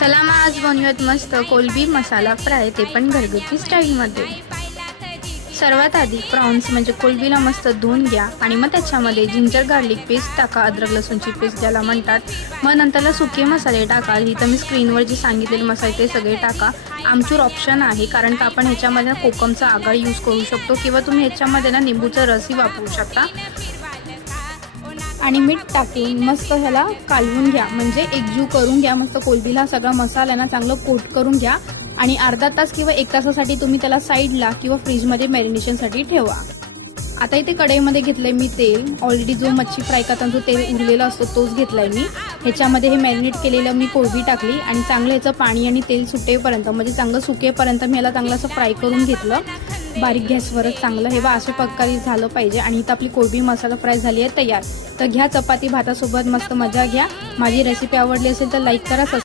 चला मग आज बनवूयात मस्त कोलंबी मसाला फ्राय, ते पण घरगुती स्टाईलमध्ये। सर्वात आधी प्रॉन्स म्हणजे कोलंबीला मस्त धुवून घ्या आणि मग त्याच्यामध्ये जिंजर गार्लिक पेस्ट टाका, अद्रक लसूणची पेस्ट ज्याला म्हणतात। मग नंतरला सुके मसाले टाका। इथं मी स्क्रीनवर जे सांगितलेले मसाले ते सगळे टाका। आमचूर ऑप्शन आहे, कारण का आपण ह्याच्यामध्ये कोकमचा आगळ यूज करू शकतो किंवा तुम्ही ह्याच्यामध्ये ना निंबूचा रसही वापरू शकता। आणि मीठ टाकून मस्त ह्याला कालवून घ्या, म्हणजे एकजीव करून घ्या। मस्त कोलंबीला सगळा मसाला ना चांगलं कोट करून घ्या आणि अर्धा तास किंवा 1 तासासाठी तुम्ही त्याला साईडला किंवा फ्रीजमध्ये मॅरिनेशनसाठी ठेवा। आता इथे कढईमध्ये घेतलंय मी तेल। ऑलरेडी जो मच्छी फ्राय करताना जो तेल उरलेला असतो तोच घेतलाय मी। ह्याच्यामध्ये हे मॅरिनेट केलेलं मी कोळंबी टाकली आणि चांगलं ह्याचं पाणी आणि तेल सुटेपर्यंत, म्हणजे चांगलं सुकेपर्यंत मी ह्याला चांगलं असं फ्राय करून घेतलं बारीक गॅसवरच। चांगलं हे अशा प्रकारे झालं पाहिजे। आणि इथं आपली कोळंबी मसाला फ्राय झाली आहे तयार। तर घ्या चपाती भातासोबत मस्त मजा घ्या। माझी रेसिपी आवडली असेल तर लाईक करा।